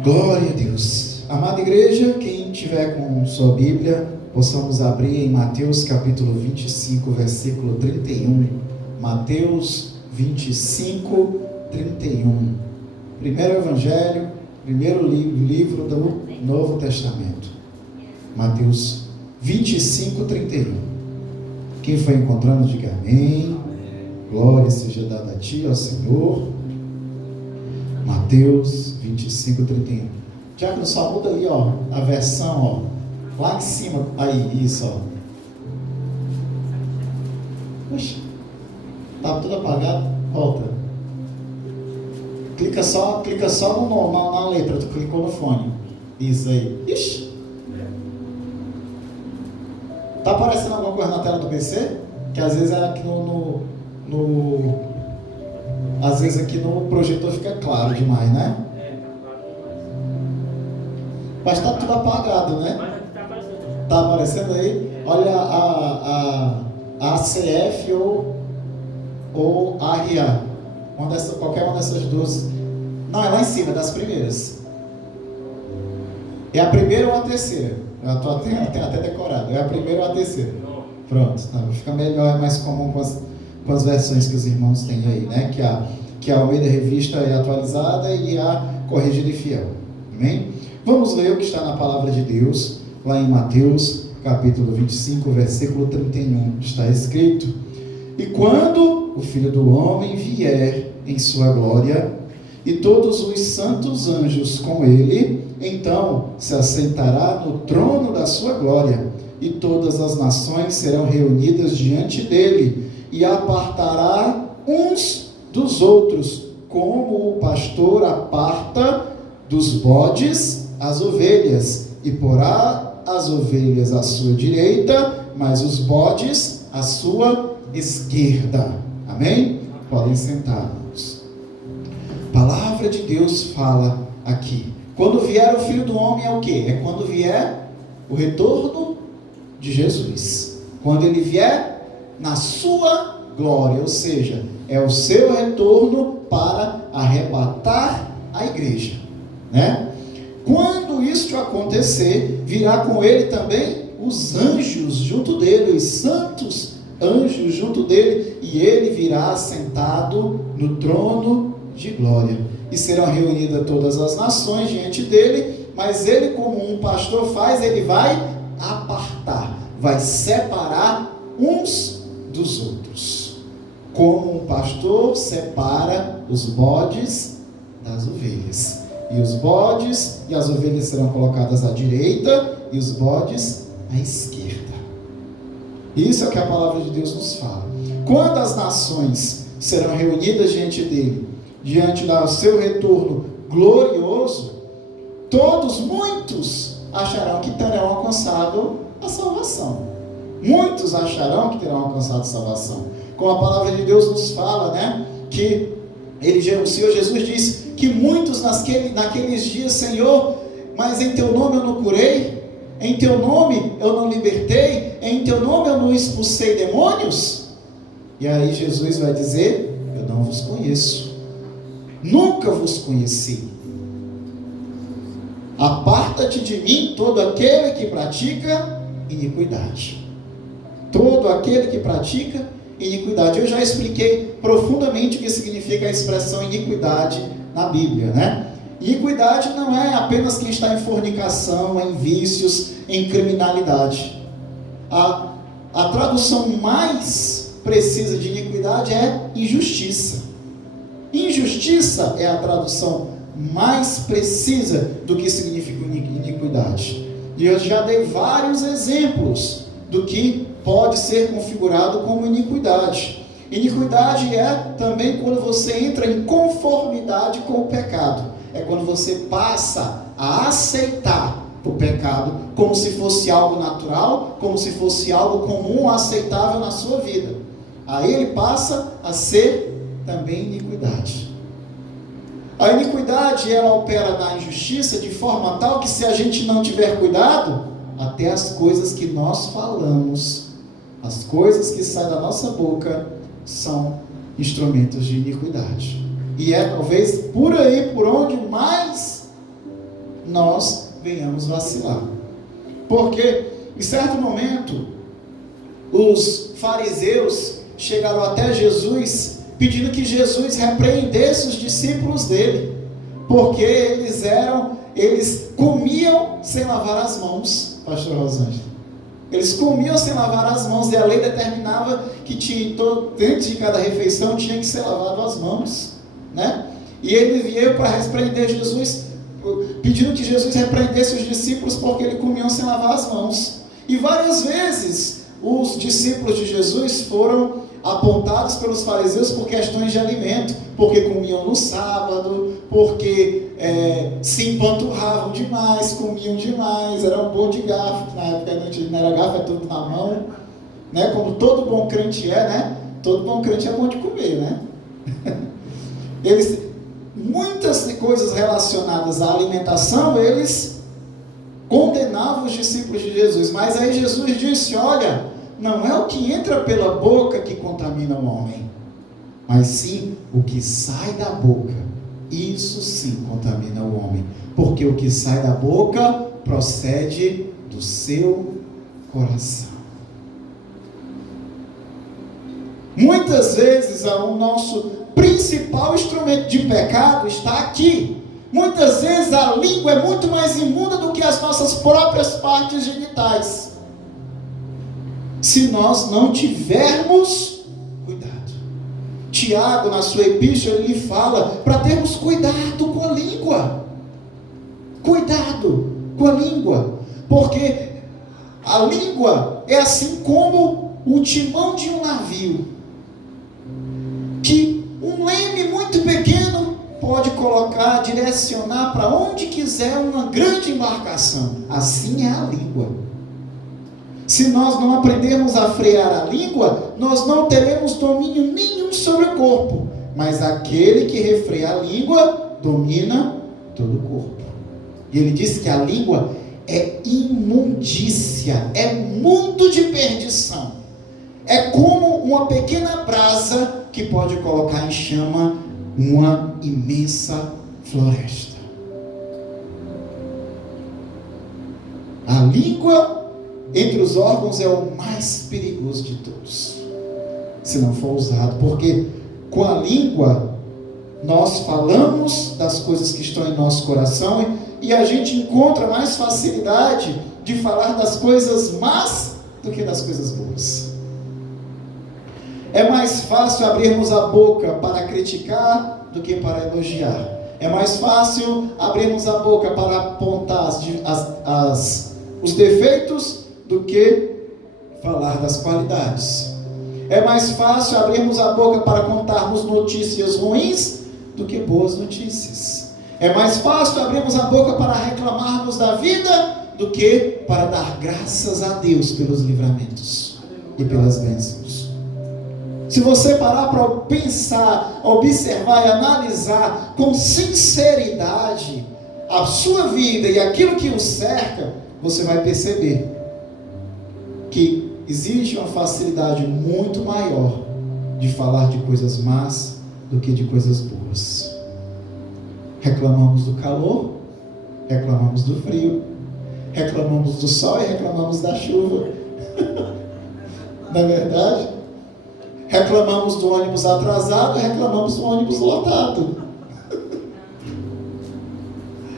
Glória a Deus. Amada igreja, quem tiver com sua Bíblia, possamos abrir em Mateus capítulo 25, versículo 31. Mateus 25, 31. Primeiro evangelho, primeiro livro do Novo Testamento. Mateus 25, 31. Quem foi encontrando, diga amém. Glória seja dada a ti, ó Senhor. Mateus 25, 31. Diácono, só muda ali, ó, a versão, ó, lá em cima, aí, isso, ó. Puxa, estava tudo apagado, volta. Clica só no nome, na letra, tu clicou no fone. Isso aí. Ixi. Tá aparecendo alguma coisa na tela do PC? Que às vezes é aqui às vezes aqui no projetor fica claro demais, né? Mas está tudo apagado, né? Está aparecendo aí? Olha a ACF ou ARIA. Qualquer uma dessas duas. Não, é lá em cima, das primeiras. É a primeira ou a terceira? Eu estou até decorado. É a primeira ou a terceira? Pronto, tá, fica melhor, é mais comum com as versões que os irmãos têm aí, né? Que a Almeida Revista é atualizada e a Corrigida e Fiel. Amém? Vamos ler o que está na palavra de Deus, lá em Mateus, capítulo 25, versículo 31. Está escrito: E quando o Filho do Homem vier em sua glória, e todos os santos anjos com ele, então se assentará no trono da sua glória, e todas as nações serão reunidas diante dele, e apartará uns dos outros, como o pastor aparta dos bodes as ovelhas, e porá as ovelhas à sua direita, mas os bodes à sua esquerda. Amém? Podem sentar-nos. A palavra de Deus fala aqui. Quando vier o Filho do Homem é o quê? É quando vier o retorno de Jesus. Quando ele vier na sua glória, ou seja, é o seu retorno para arrebatar a igreja, né? Quando isso acontecer, virá com ele também os anjos junto dele, os santos anjos junto dele, e ele virá sentado no trono de glória, e serão reunidas todas as nações diante dele, mas ele, como um pastor faz, ele vai apartar, vai separar uns dos outros, como um pastor separa os bodes das ovelhas. E os bodes e as ovelhas serão colocadas à direita e os bodes à esquerda. Isso é o que a palavra de Deus nos fala. Quando as nações serão reunidas diante dele, diante do seu retorno glorioso, muitos acharão que terão alcançado a salvação. Muitos acharão que terão alcançado a salvação. Como a palavra de Deus nos fala, né? Que o Senhor Jesus disse que muitos naqueles dias: Senhor, mas em teu nome eu não curei, em teu nome eu não libertei, em teu nome eu não expulsei demônios. E aí Jesus vai dizer: eu não vos conheço, nunca vos conheci. Aparta-te de mim todo aquele que pratica iniquidade. Todo aquele que pratica iniquidade. Eu já expliquei profundamente o que significa a expressão iniquidade na Bíblia, né? Iniquidade não é apenas quem está em fornicação, em vícios, em criminalidade. A tradução mais precisa de iniquidade é injustiça. Injustiça é a tradução mais precisa do que significa iniquidade. E eu já dei vários exemplos do que pode ser configurado como iniquidade. Iniquidade é também quando você entra em conformidade com o pecado. É quando você passa a aceitar o pecado como se fosse algo natural, como se fosse algo comum, aceitável na sua vida. Aí ele passa a ser também iniquidade. A iniquidade, ela opera na injustiça de forma tal que, se a gente não tiver cuidado, até as coisas que nós falamos, as coisas que saem da nossa boca, são instrumentos de iniquidade. E é talvez por aí por onde mais nós venhamos vacilar. Porque, em certo momento, os fariseus chegaram até Jesus, pedindo que Jesus repreendesse os discípulos dele, porque eles comiam sem lavar as mãos, pastor Rosângela. Eles comiam sem lavar as mãos, e a lei determinava que dentro de cada refeição tinha que ser lavado as mãos, né? E ele veio para repreender Jesus, pedindo que Jesus repreendesse os discípulos porque eles comiam sem lavar as mãos. E várias vezes os discípulos de Jesus foram apontados pelos fariseus por questões de alimento, porque comiam no sábado, porque se empanturravam demais, comiam demais, era um bom de garfo, na época não era garfo, é tudo na mão, né? Como todo bom crente é, né? Todo bom crente é bom de comer, né? Muitas coisas relacionadas à alimentação, eles condenavam os discípulos de Jesus, mas aí Jesus disse: olha, não é o que entra pela boca que contamina o homem, mas sim o que sai da boca. Isso sim contamina o homem, porque o que sai da boca procede do seu coração. Muitas vezes o nosso principal instrumento de pecado está aqui. Muitas vezes a língua é muito mais imunda do que as nossas próprias partes genitais, se nós não tivermos cuidado. Tiago, na sua epístola, ele fala para termos cuidado com a língua. Cuidado com a língua, porque a língua é assim como o timão de um navio, que um leme muito pequeno pode direcionar para onde quiser uma grande embarcação. Assim é a língua. Se nós não aprendermos a frear a língua, nós não teremos domínio nenhum sobre o corpo, mas aquele que refreia a língua domina todo o corpo. E ele disse que a língua é imundícia, é mundo de perdição. É como uma pequena brasa que pode colocar em chama uma imensa floresta. A língua, entre os órgãos, é o mais perigoso de todos, se não for usado, porque com a língua nós falamos das coisas que estão em nosso coração, e a gente encontra mais facilidade de falar das coisas más do que das coisas boas. É mais fácil abrirmos a boca para criticar do que para elogiar. É mais fácil abrirmos a boca para apontar os defeitos do que falar das qualidades. É mais fácil abrirmos a boca para contarmos notícias ruins do que boas notícias. É mais fácil abrirmos a boca para reclamarmos da vida do que para dar graças a Deus pelos livramentos e pelas bênçãos. Se você parar para pensar, observar e analisar com sinceridade a sua vida e aquilo que o cerca, você vai perceber que existe uma facilidade muito maior de falar de coisas más do que de coisas boas. Reclamamos do calor, reclamamos do frio, reclamamos do sol e reclamamos da chuva. Não é verdade? Reclamamos do ônibus atrasado e reclamamos do ônibus lotado.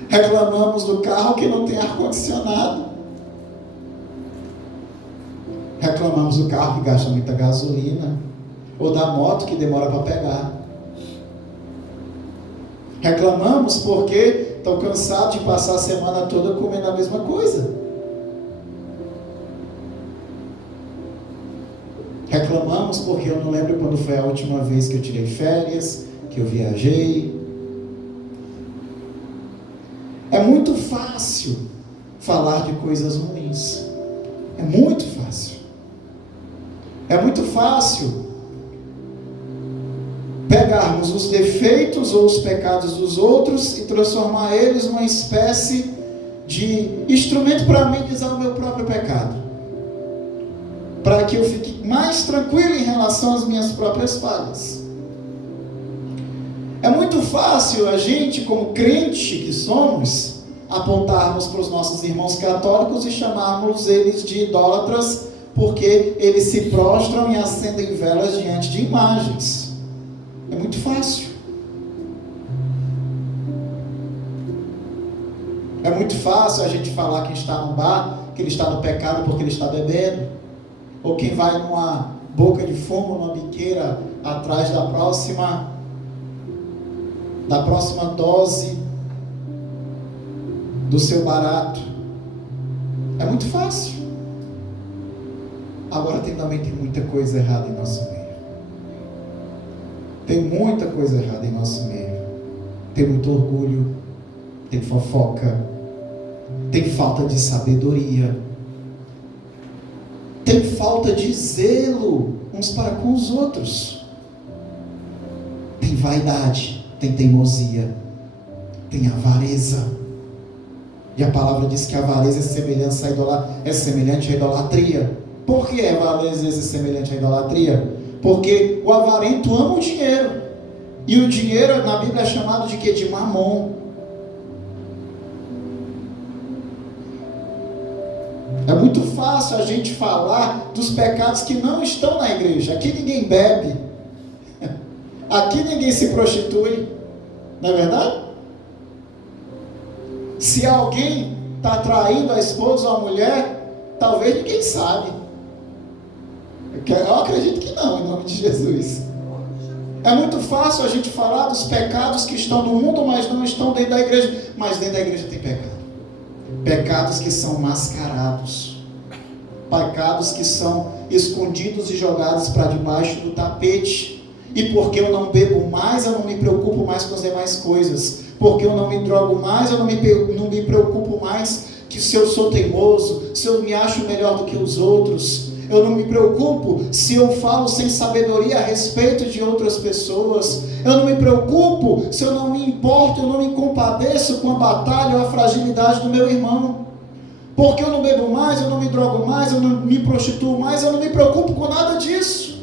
Reclamamos do carro que não tem ar-condicionado. Reclamamos do carro que gasta muita gasolina, ou da moto que demora para pegar. Reclamamos porque estão cansados de passar a semana toda comendo a mesma coisa. Reclamamos porque eu não lembro quando foi a última vez que eu tirei férias, que eu viajei. É muito fácil falar de coisas ruins. É muito fácil. É muito fácil pegarmos os defeitos ou os pecados dos outros e transformar eles numa espécie de instrumento para amenizar o meu próprio pecado, para que eu fique mais tranquilo em relação às minhas próprias falhas. É muito fácil a gente, como crente que somos, apontarmos para os nossos irmãos católicos e chamarmos eles de idólatras, porque eles se prostram e acendem velas diante de imagens. É muito fácil. É muito fácil a gente falar quem está no bar, que ele está no pecado porque ele está bebendo, ou quem vai numa boca de fumo, numa biqueira, atrás da próxima dose do seu barato. É muito fácil. Agora também tem muita coisa errada em nosso meio. Tem muita coisa errada em nosso meio. Tem muito orgulho, tem fofoca, tem falta de sabedoria, tem falta de zelo uns para com os outros, tem vaidade, tem teimosia, tem avareza. E a palavra diz que a avareza é semelhante à idolatria. Por que a avareza é semelhante à idolatria? Porque o avarento ama o dinheiro, e o dinheiro na Bíblia é chamado de quê? De mamon. É muito fácil a gente falar dos pecados que não estão na igreja. Aqui ninguém bebe, aqui ninguém se prostitui, não é verdade? Se alguém está traindo a esposa ou a mulher, talvez ninguém sabe. Eu acredito que não, em nome de Jesus. É muito fácil a gente falar dos pecados que estão no mundo, mas não estão dentro da igreja. Mas dentro da igreja tem pecado. Pecados que são mascarados, pecados que são escondidos e jogados para debaixo do tapete. E porque eu não bebo mais, eu não me preocupo mais com as demais coisas. Porque eu não me drogo mais, eu não me preocupo mais que se eu sou teimoso, se eu me acho melhor do que os outros. Eu não me preocupo se eu falo sem sabedoria a respeito de outras pessoas. Eu não me preocupo se eu não me importo, eu não me compadeço com a batalha ou a fragilidade do meu irmão. Porque eu não bebo mais, eu não me drogo mais, eu não me prostituo mais, eu não me preocupo com nada disso.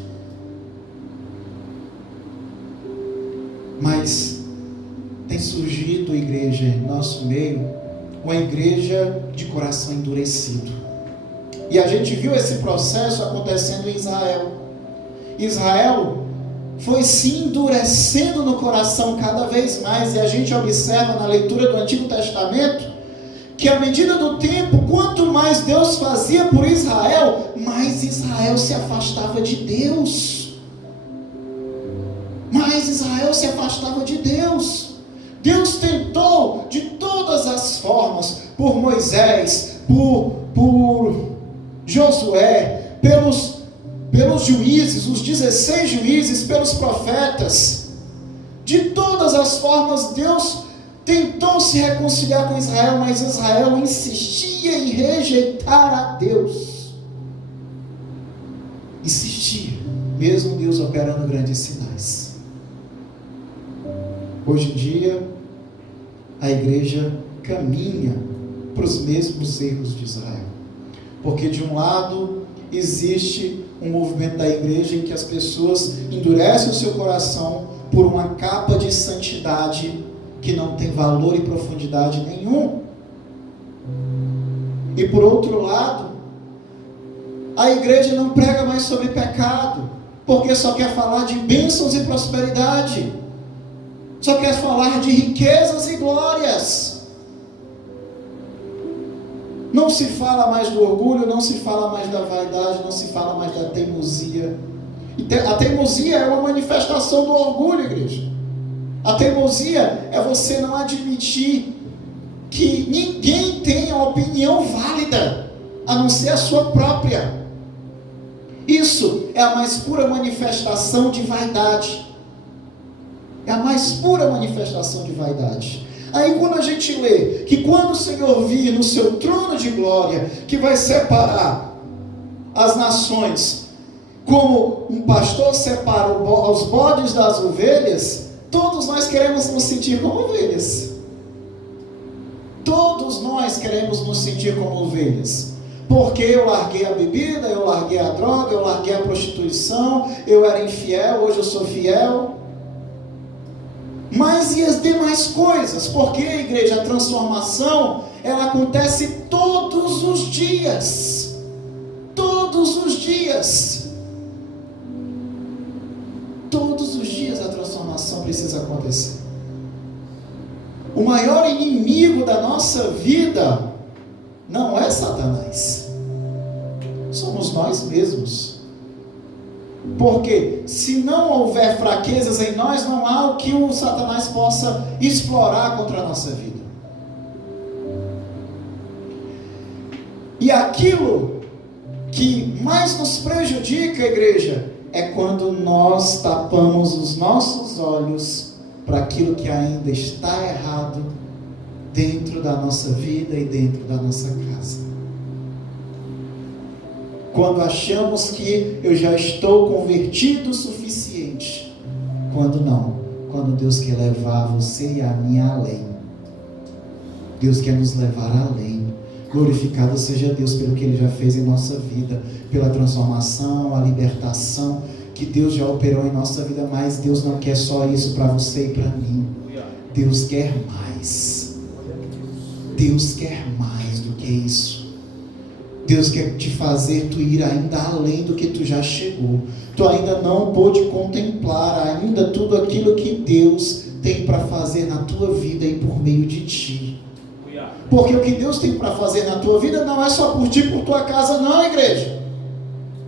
Mas tem surgido, igreja, em nosso meio, uma igreja de coração endurecido. E a gente viu esse processo acontecendo em Israel. Israel foi se endurecendo no coração cada vez mais, e a gente observa na leitura do Antigo Testamento, que à medida do tempo, quanto mais Deus fazia por Israel, mais Israel se afastava de Deus. Mais Israel se afastava de Deus. Deus tentou de todas as formas, por Moisés, por Josué, pelos juízes, os 16 juízes, pelos profetas. De todas as formas, Deus tentou se reconciliar com Israel, mas Israel insistia em rejeitar a Deus. Insistia, mesmo Deus operando grandes sinais. Hoje em dia, a igreja caminha para os mesmos erros de Israel. Porque de um lado existe um movimento da igreja em que as pessoas endurecem o seu coração por uma capa de santidade que não tem valor e profundidade nenhum. E por outro lado, a igreja não prega mais sobre pecado, porque só quer falar de bênçãos e prosperidade, só quer falar de riquezas e glórias. Não se fala mais do orgulho, não se fala mais da vaidade, não se fala mais da teimosia. E a teimosia é uma manifestação do orgulho, igreja. A teimosia é você não admitir que ninguém tem uma opinião válida, a não ser a sua própria. Isso é a mais pura manifestação de vaidade. É a mais pura manifestação de vaidade. Aí quando a gente lê que quando o Senhor vir no seu trono de glória, que vai separar as nações, como um pastor separa os bodes das ovelhas, todos nós queremos nos sentir como ovelhas. Todos nós queremos nos sentir como ovelhas. Porque eu larguei a bebida, eu larguei a droga, eu larguei a prostituição, eu era infiel, hoje eu sou fiel. Mas e as demais coisas? Porque, igreja, a transformação, ela acontece todos os dias. Todos os dias. Todos os dias a transformação precisa acontecer. O maior inimigo da nossa vida não é Satanás. Somos nós mesmos. Porque se não houver fraquezas em nós, não há o que o Satanás possa explorar contra a nossa vida. E aquilo que mais nos prejudica, igreja, é quando nós tapamos os nossos olhos para aquilo que ainda está errado dentro da nossa vida e dentro da nossa casa. Quando achamos que eu já estou convertido o suficiente, quando não, quando Deus quer levar você e a mim além. Deus quer nos levar além. Glorificado seja Deus pelo que Ele já fez em nossa vida, pela transformação, a libertação que Deus já operou em nossa vida, mas Deus não quer só isso para você e para mim. Deus quer mais. Deus quer mais do que isso. Deus quer te fazer tu ir ainda além do que tu já chegou. Tu ainda não pôde contemplar ainda tudo aquilo que Deus tem para fazer na tua vida e por meio de ti. Porque o que Deus tem para fazer na tua vida não é só por ti e por tua casa, não, igreja.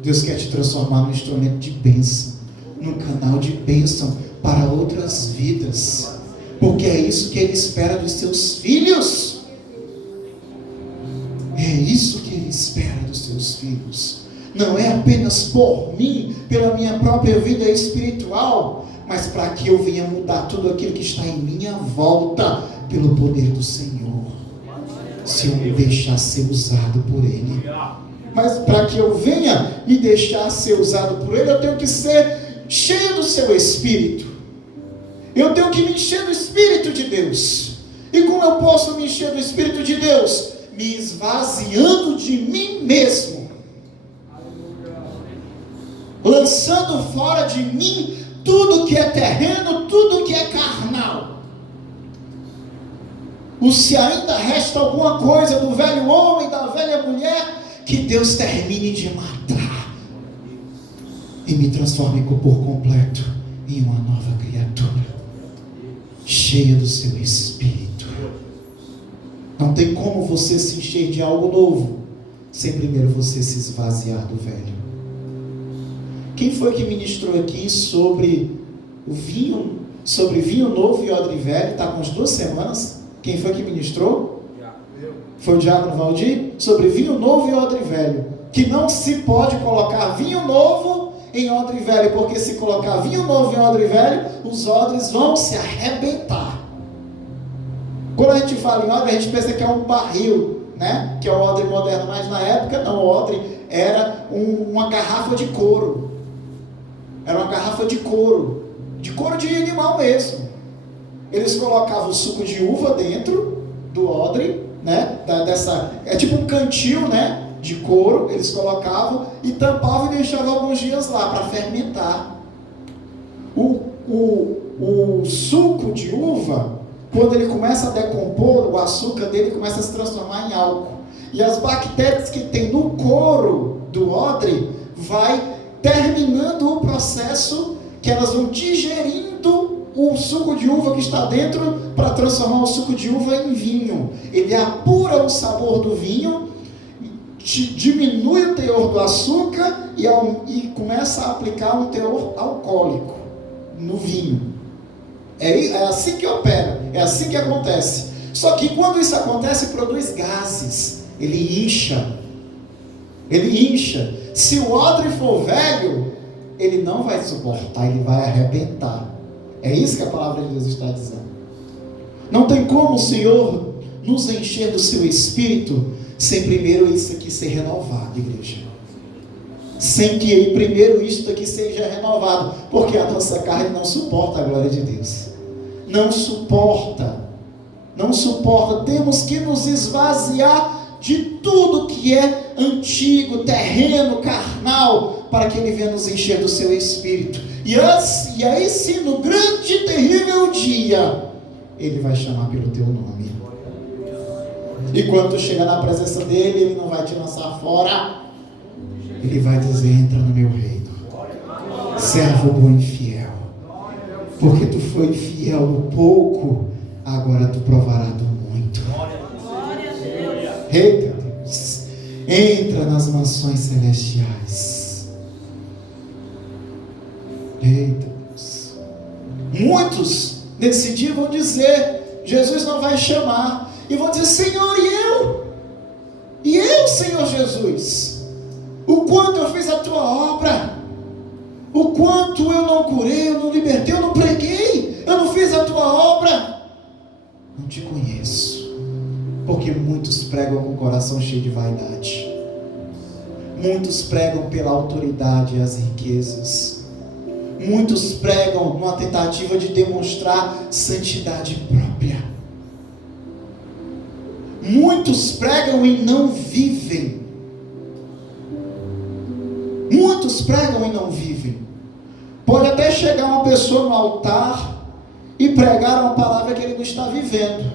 Deus quer te transformar num instrumento de bênção, num canal de bênção para outras vidas. Porque é isso que Ele espera dos seus filhos. É isso que Ele espera dos seus filhos. Não é apenas por mim, pela minha própria vida espiritual, mas para que eu venha mudar tudo aquilo que está em minha volta, pelo poder do Senhor. Se eu me deixar ser usado por Ele. Mas para que eu venha me deixar ser usado por Ele, eu tenho que ser cheio do seu Espírito. Eu tenho que me encher do Espírito de Deus. E como eu posso me encher do Espírito de Deus? Me esvaziando de mim mesmo, lançando fora de mim tudo que é terreno, tudo que é carnal. Se ainda resta alguma coisa do velho homem, da velha mulher, que Deus termine de matar e me transforme por completo em uma nova criatura, cheia do seu Espírito. Não tem como você se encher de algo novo sem primeiro você se esvaziar do velho. Quem foi que ministrou aqui sobre o vinho, sobre vinho novo e odre velho? Está com as 2 semanas. Quem foi que ministrou? Foi o diácono Valdir? Sobre vinho novo e odre velho. Que não se pode colocar vinho novo em odre velho, porque se colocar vinho novo em odre velho, os odres vão se arrebentar. Quando a gente fala em odre, a gente pensa que é um barril, né? Que é o odre moderno, mas na época não, o odre era uma garrafa de couro. Era uma garrafa de couro de animal mesmo. Eles colocavam o suco de uva dentro do odre, né? É tipo um cantil, né? De couro, eles colocavam e tampavam e deixavam alguns dias lá para fermentar. O suco de uva, quando ele começa a decompor, o açúcar dele começa a se transformar em álcool. E as bactérias que tem no couro do odre vai terminando o processo, que elas vão digerindo o suco de uva que está dentro para transformar o suco de uva em vinho. Ele apura o sabor do vinho, diminui o teor do açúcar e começa a aplicar um teor alcoólico no vinho. É assim que opera, é assim que acontece. Só que quando isso acontece, produz gases. Ele incha. Se o odre for velho, ele não vai suportar, ele vai arrebentar. É isso que a palavra de Deus está dizendo. Não tem como o Senhor nos encher do seu Espírito sem primeiro isso aqui ser renovado, igreja. Sem que primeiro isso aqui seja renovado, porque a nossa carne não suporta a glória de Deus. Não suporta. Temos que nos esvaziar de tudo que é antigo, terreno, carnal, para que Ele venha nos encher do seu Espírito. E aí sim, no grande e terrível dia, Ele vai chamar pelo teu nome. E quando tu chegar na presença dEle, Ele não vai te lançar fora. Ele vai dizer: entra no meu reino, servo bom e fiel. Porque tu foi fiel no pouco, agora tu provará do muito. Eita Deus, entra nas mansões celestiais. Eita Deus. Muitos nesse dia vão dizer: Jesus não vai chamar. E vão dizer: Senhor, e eu? E eu, Senhor Jesus? O quanto eu fiz a tua obra? O quanto eu não curei, eu não libertei, eu não preguei, eu não fiz a tua obra? Não te conheço. Porque muitos pregam com o coração cheio de vaidade. Muitos pregam pela autoridade e as riquezas. Muitos pregam numa tentativa de demonstrar santidade própria. Muitos pregam e não vivem. Muitos pregam e não vivem. Pode até chegar uma pessoa no altar e pregar uma palavra que ele não está vivendo.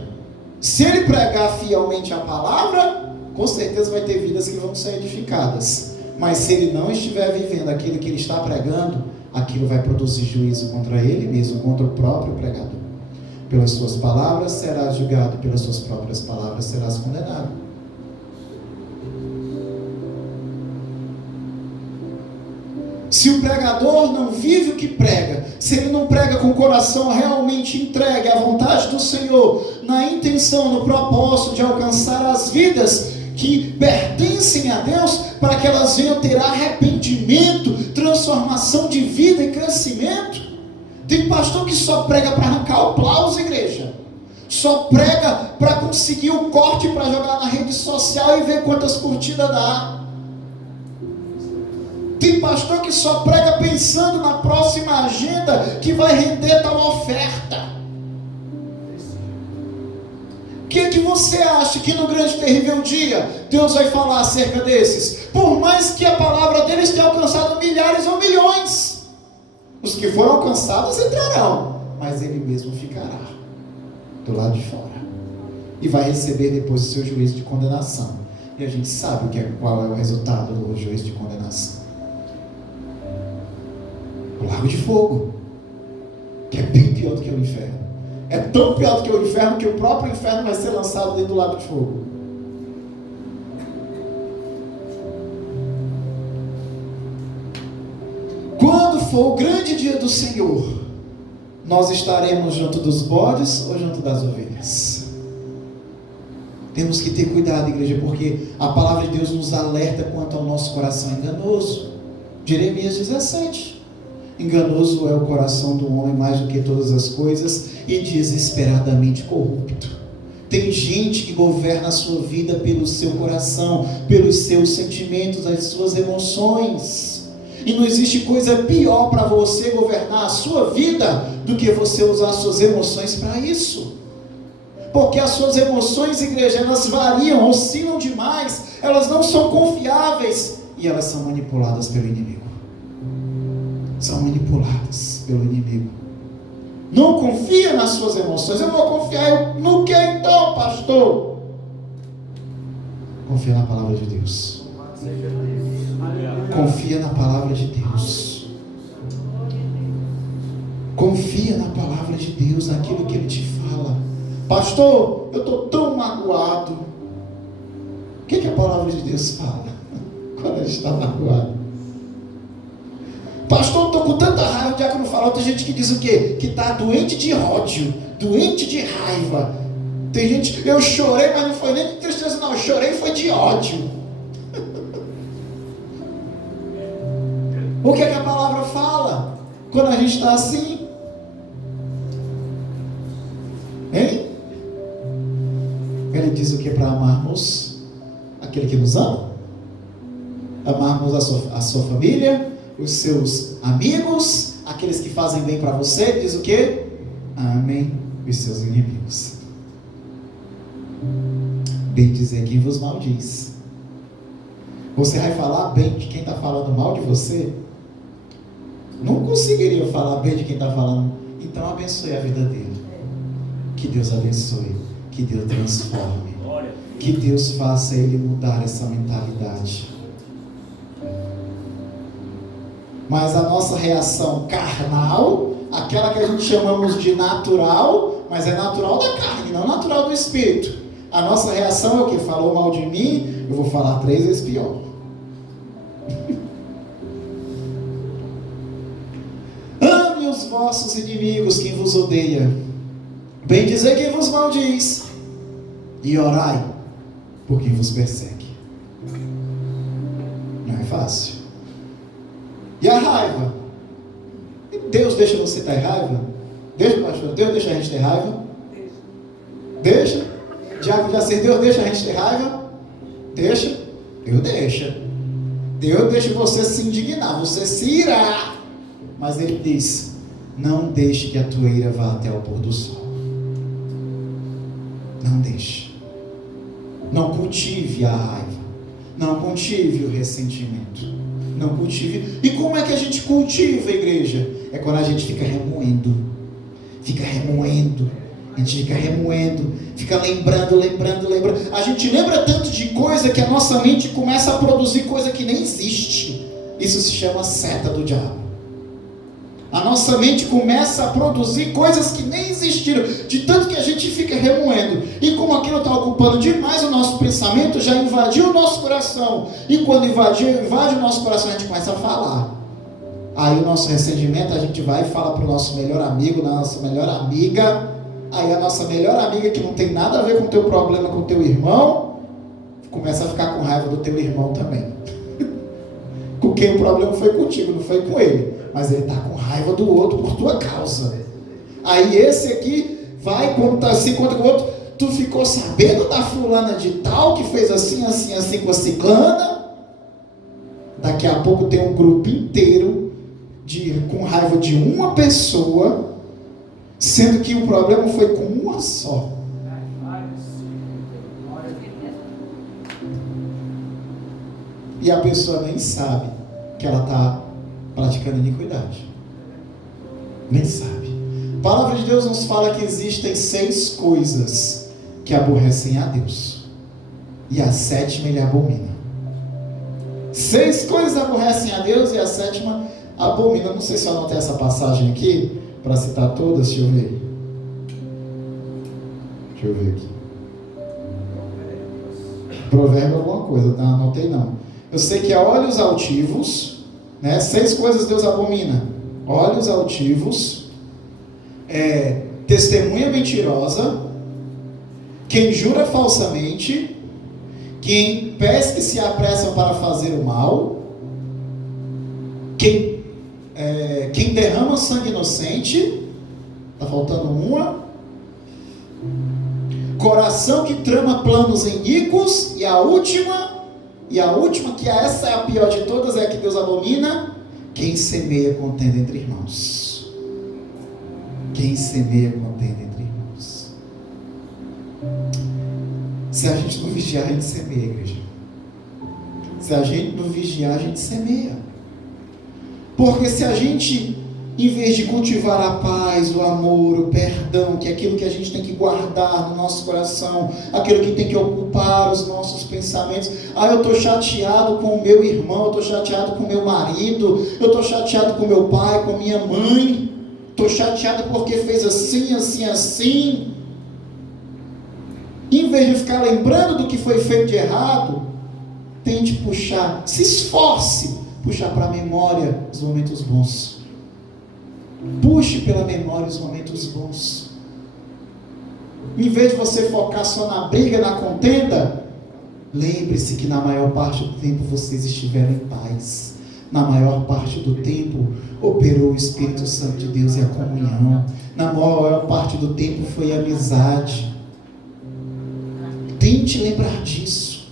Se ele pregar fielmente a palavra, com certeza vai ter vidas que vão ser edificadas. Mas se ele não estiver vivendo aquilo que ele está pregando, aquilo vai produzir juízo contra ele mesmo, contra o próprio pregador. Pelas suas palavras serás julgado, pelas suas próprias palavras serás condenado. Se o pregador não vive o que prega, se ele não prega com o coração realmente entregue à vontade do Senhor, na intenção, no propósito de alcançar as vidas que pertencem a Deus, para que elas venham ter arrependimento, transformação de vida e crescimento. Tem pastor que só prega para arrancar o aplauso, igreja. Só prega para conseguir o corte para jogar na rede social e ver quantas curtidas dá. Tem pastor que só prega pensando na próxima agenda que vai render tal oferta. O que você acha que no grande e terrível dia Deus vai falar acerca desses? Por mais que a palavra deles tenha alcançado milhares ou milhões, os que foram alcançados entrarão, mas ele mesmo ficará do lado de fora e vai receber depois o seu juízo de condenação. E a gente sabe qual é o resultado do juízo de condenação: o lago de fogo, que é bem pior do que o inferno. É tão pior do que o inferno que o próprio inferno vai ser lançado dentro do lago de fogo. Quando for o grande dia do Senhor, nós estaremos junto dos bodes ou junto das ovelhas? Temos que ter cuidado, igreja, porque a palavra de Deus nos alerta quanto ao nosso coração enganoso. Jeremias 17: enganoso é o coração do homem mais do que todas as coisas, e desesperadamente corrupto. Tem gente que governa a sua vida pelo seu coração, pelos seus sentimentos, as suas emoções. E não existe coisa pior para você governar a sua vida do que você usar as suas emoções para isso. Porque as suas emoções, igreja, elas variam, oscilam demais, elas não são confiáveis e elas são manipuladas pelo inimigo. São manipuladas pelo inimigo. Não confia nas suas emoções. Eu vou confiar no que então, pastor? Confia na palavra de Deus. Confia na palavra de Deus. Confia na palavra de Deus, naquilo que Ele te fala. Pastor, eu estou tão magoado. O que a palavra de Deus fala quando a gente está magoado? Pastor, eu estou com tanta raiva. O diácono fala. Tem gente que diz o quê? Que está doente de ódio, doente de raiva. Tem gente, eu chorei, mas não foi nem de tristeza, não. Eu chorei, foi de ódio. O que a palavra fala quando a gente está assim? Hein? Ele diz o que? Para amarmos aquele que nos ama, amarmos a sua família, os seus amigos, aqueles que fazem bem para você. Ele diz o que? Amem os seus inimigos. Bem dizer quem vos maldiz. Você vai falar bem de quem está falando mal de você? Não conseguiria falar bem de quem está falando. Então abençoe a vida dele. Que Deus abençoe. Que Deus transforme. Que Deus faça ele mudar essa mentalidade. Mas a nossa reação carnal, aquela que a gente chamamos de natural, mas é natural da carne, não natural do espírito. A nossa reação é o que? Falou mal de mim, eu vou falar 3 vezes pior. Ame os vossos inimigos, quem vos odeia. Bendizer quem vos maldiz. E orai por quem vos persegue. Não é fácil. E a raiva? Deus deixa você ter raiva? Deixa, pastor? Deus deixa a gente ter raiva? Deixa? Diabo já sei, Deus deixa a gente ter raiva? Deixa? Deus deixa. Deus deixa você se indignar, você se irar. Mas Ele diz: não deixe que a tua ira vá até o pôr do sol. Não deixe. Não cultive a raiva. Não cultive o ressentimento. Não cultive. E como é que a gente cultiva, igreja? É quando a gente fica remoendo. Fica remoendo. A gente fica remoendo. Fica lembrando. A gente lembra tanto de coisa que a nossa mente começa a produzir coisa que nem existe. Isso se chama seta do diabo. A nossa mente começa a produzir coisas que nem existiram, de tanto que a gente fica remoendo. E como aquilo está ocupando demais o nosso pensamento, já invadiu o nosso coração. E quando invade o nosso coração, a gente começa a falar. Aí o nosso ressentimento, a gente vai e fala para o nosso melhor amigo, nossa melhor amiga. Aí a nossa melhor amiga, que não tem nada a ver com o teu problema, com o teu irmão, começa a ficar com raiva do teu irmão também. Com quem o problema foi contigo, não foi com ele. Mas ele está com raiva do outro por tua causa. Aí esse aqui vai, quando se encontra com o outro, tu ficou sabendo da fulana de tal, que fez assim com a ciclana. Daqui a pouco tem um grupo inteiro com raiva de uma pessoa, sendo que o problema foi com uma só. E a pessoa nem sabe que ela está praticando iniquidade. Nem sabe. A palavra de Deus nos fala que existem 6 coisas que aborrecem a Deus. E a 7ª ele abomina. 6 coisas aborrecem a Deus e a 7ª abomina. Eu não sei se eu anotei essa passagem aqui para citar todas. Deixa eu ver. Deixa eu ver aqui. Provérbio alguma coisa, tá? Anotei não. Eu sei que é olhos altivos, né? 6 coisas Deus abomina: olhos altivos, testemunha mentirosa, quem jura falsamente, quem pés que se apressam para fazer o mal, quem derrama sangue inocente, está faltando uma, coração que trama planos iníquos, e a última, que essa é a pior de todas, é a que Deus abomina: quem semeia contenda entre irmãos. Quem semeia contenda entre irmãos. Se a gente não vigiar, a gente semeia, igreja. Se a gente não vigiar, a gente semeia. Porque se a gente, em vez de cultivar a paz, o amor, o perdão, que é aquilo que a gente tem que guardar no nosso coração, aquilo que tem que ocupar os nossos pensamentos. Eu estou chateado com o meu irmão, eu estou chateado com o meu marido, eu estou chateado com o meu pai, com a minha mãe, estou chateado porque fez assim. Em vez de ficar lembrando do que foi feito de errado, tente puxar, se esforce, puxar para a memória os momentos bons. Puxe pela memória os momentos bons. Em vez de você focar só na briga, na contenda, lembre-se que na maior parte do tempo vocês estiveram em paz. Na maior parte do tempo operou o Espírito Santo de Deus e a comunhão. Na maior parte do tempo foi a amizade. Tente lembrar disso.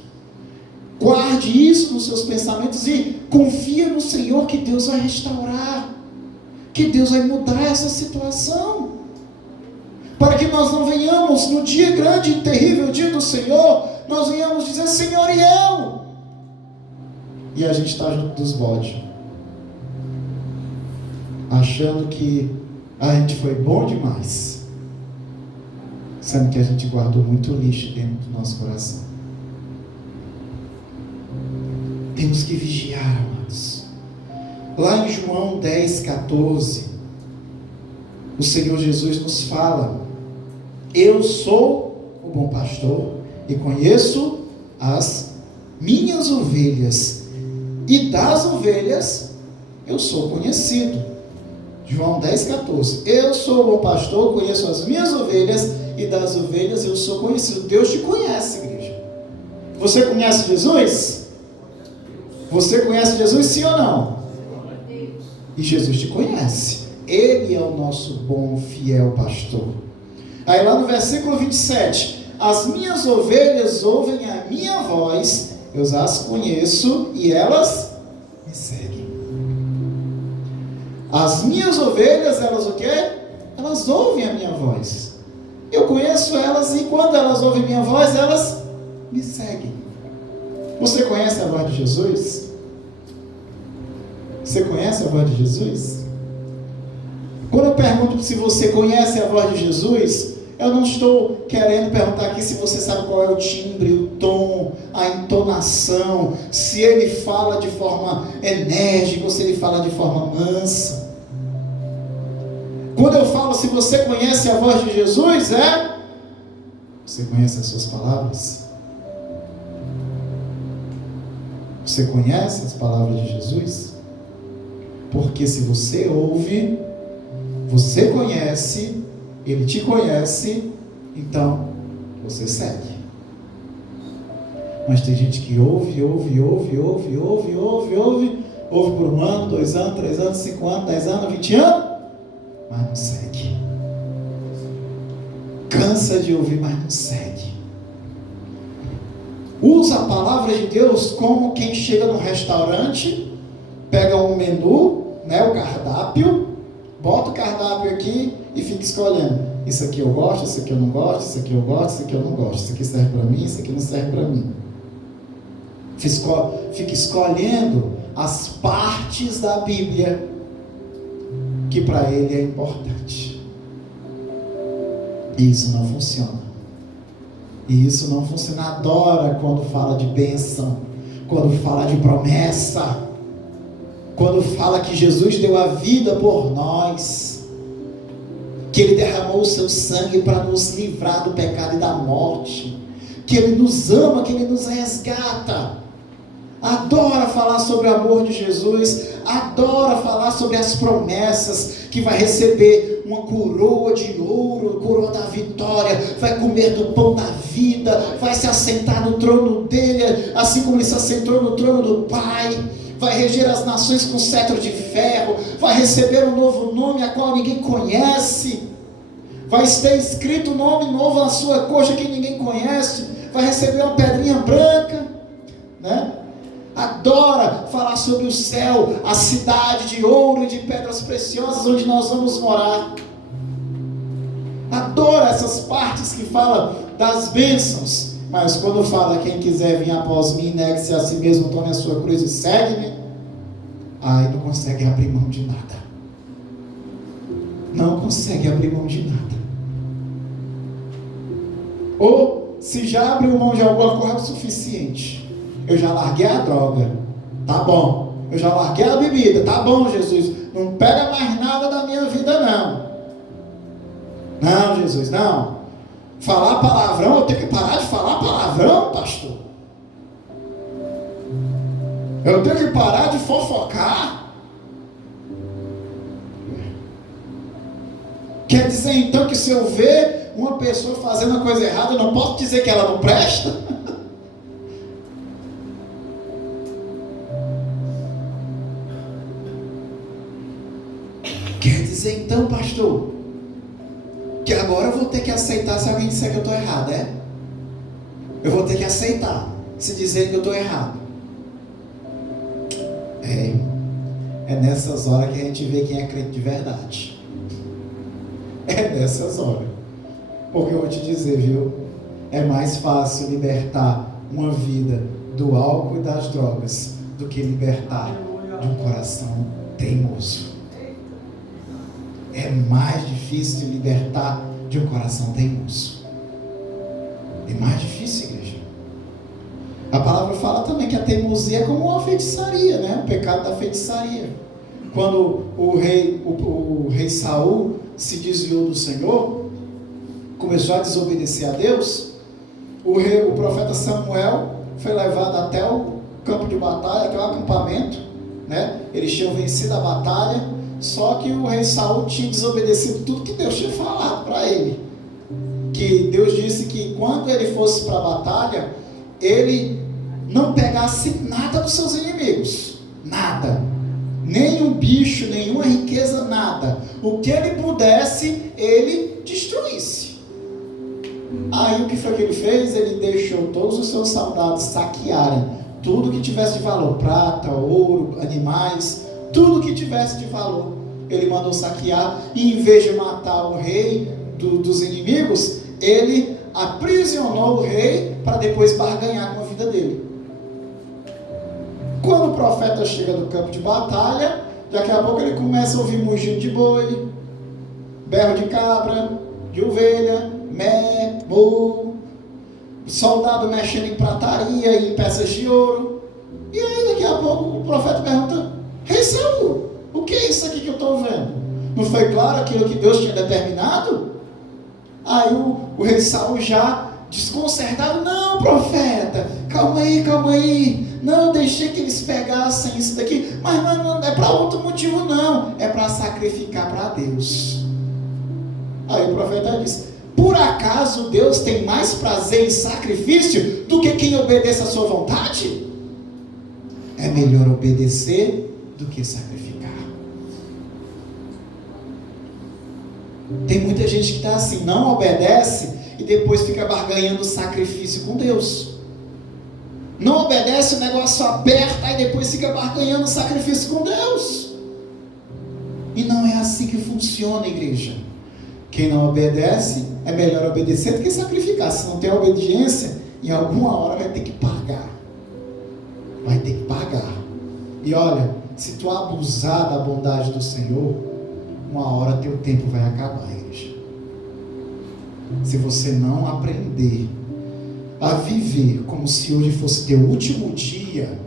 Guarde isso nos seus pensamentos e confia no Senhor que Deus vai restaurar, que Deus vai mudar essa situação, para que nós não venhamos no dia grande e terrível dia do Senhor, nós venhamos dizer: Senhor, e eu? E a gente está junto dos bodes. achando que a gente foi bom demais, sendo que a gente guardou muito lixo dentro do nosso coração. Temos que vigiar, amados. Lá em João 10,14, o Senhor Jesus nos fala: eu sou o bom pastor e conheço as minhas ovelhas, e das ovelhas eu sou conhecido. João 10,14. Eu sou o bom pastor, conheço as minhas ovelhas, e das ovelhas eu sou conhecido. Deus te conhece, igreja. Você conhece Jesus? Você conhece Jesus, sim ou não? E Jesus te conhece. Ele é o nosso bom, fiel pastor. Aí lá no versículo 27, as minhas ovelhas ouvem a minha voz, eu as conheço e elas me seguem. As minhas ovelhas, elas o quê? Elas ouvem a minha voz. Eu conheço elas e quando elas ouvem minha voz, elas me seguem. Você conhece a voz de Jesus? Você conhece a voz de Jesus? Quando eu pergunto se você conhece a voz de Jesus, eu não estou querendo perguntar aqui se você sabe qual é o timbre, o tom, a entonação, se ele fala de forma enérgica ou se ele fala de forma mansa. Quando eu falo se você conhece a voz de Jesus, você conhece as suas palavras? Você conhece as palavras de Jesus? Porque se você ouve, você conhece, ele te conhece, então você segue. Mas tem gente que ouve por 1 ano, 2 anos, 3 anos, 5 anos, 10 anos, 20 anos, mas não segue. Cansa de ouvir, mas não segue. Usa a palavra de Deus como quem chega no restaurante, pega um menu, o cardápio, bota o cardápio aqui e fica escolhendo. Isso aqui eu gosto, isso aqui eu não gosto, isso aqui eu gosto, isso aqui eu não gosto, isso aqui serve para mim, isso aqui não serve para mim. Fica escolhendo as partes da Bíblia que para ele é importante. E isso não funciona. E isso não funciona. Adora quando fala de bênção, quando fala de promessa, quando fala que Jesus deu a vida por nós, que Ele derramou o seu sangue para nos livrar do pecado e da morte, que Ele nos ama, que Ele nos resgata. Adora falar sobre o amor de Jesus, adora falar sobre as promessas, que vai receber uma coroa de ouro, coroa da vitória, vai comer do pão da vida, vai se assentar no trono dele, assim como ele se assentou no trono do Pai, vai reger as nações com cetro de ferro, vai receber um novo nome a qual ninguém conhece, vai ter escrito um nome novo na sua coxa que ninguém conhece, vai receber uma pedrinha branca, Adora falar sobre o céu, a cidade de ouro e de pedras preciosas onde nós vamos morar. Adora essas partes que falam das bênçãos. Mas quando fala quem quiser vir após mim, negue-se a si mesmo, tome a sua cruz e segue-me, aí não consegue abrir mão de nada. Não consegue abrir mão de nada. Ou se já abriu mão de alguma coisa, é o suficiente. Eu já larguei a droga, tá bom. Eu já larguei a bebida, tá bom, Jesus. Não pega mais nada da minha vida, não. Não, Jesus, não. Falar palavrão, eu tenho que parar de falar palavrão, pastor. Eu tenho que parar de fofocar. Quer dizer então que se eu ver uma pessoa fazendo uma coisa errada, eu não posso dizer que ela não presta? Quer dizer então, pastor, que agora eu vou ter que aceitar se alguém disser que eu estou errado, Eu vou ter que aceitar se dizer que eu estou errado. É nessas horas que a gente vê quem é crente de verdade. É nessas horas. Porque eu vou te dizer, viu? É mais fácil libertar uma vida do álcool e das drogas do que libertar de um coração teimoso. é mais difícil de libertar de um coração teimoso. É mais difícil, igreja. A palavra fala também que a teimosia é como uma feitiçaria, né? O pecado da feitiçaria. Quando o rei Saul se desviou do Senhor, começou a desobedecer a Deus, o profeta Samuel foi levado até o campo de batalha, que é o acampamento, né? Eles tinham vencido a batalha, só que o rei Saul tinha desobedecido tudo que Deus tinha falado para ele. Que Deus disse que quando ele fosse para a batalha, ele não pegasse nada dos seus inimigos, nada, nenhum bicho, nenhuma riqueza, nada. O que ele pudesse, ele destruísse. Aí o que foi que ele fez? Ele deixou todos os seus soldados saquearem tudo que tivesse de valor, prata, ouro, animais, tudo que tivesse de valor. Ele mandou saquear, e em vez de matar o rei dos inimigos, ele aprisionou o rei para depois barganhar com a vida dele. Quando o profeta chega do campo de batalha, daqui a pouco ele começa a ouvir mugido de boi, berro de cabra, de ovelha, mé, mu, soldado mexendo em prataria e em peças de ouro. E aí daqui a pouco o profeta pergunta: Rei Saul, o que é isso aqui que eu estou vendo? Não foi claro aquilo que Deus tinha determinado? Aí o rei Saul já desconcertado: não, profeta, calma aí, não, deixei que eles pegassem isso daqui, mas não é para outro motivo não, é para sacrificar para Deus. Aí o profeta disse: por acaso Deus tem mais prazer em sacrifício do que quem obedeça a sua vontade? É melhor obedecer do que sacrificar. Tem muita gente que está assim, não obedece e depois fica barganhando sacrifício com Deus. Não obedece, o negócio aperta e depois fica barganhando sacrifício com Deus. E não é assim que funciona, igreja. Quem não obedece, é melhor obedecer do que sacrificar. Se não tem obediência, em alguma hora vai ter que pagar. Vai ter que pagar. E olha, se tu abusar da bondade do Senhor, uma hora teu tempo vai acabar, igreja. Se você não aprender a viver como se hoje fosse teu último dia,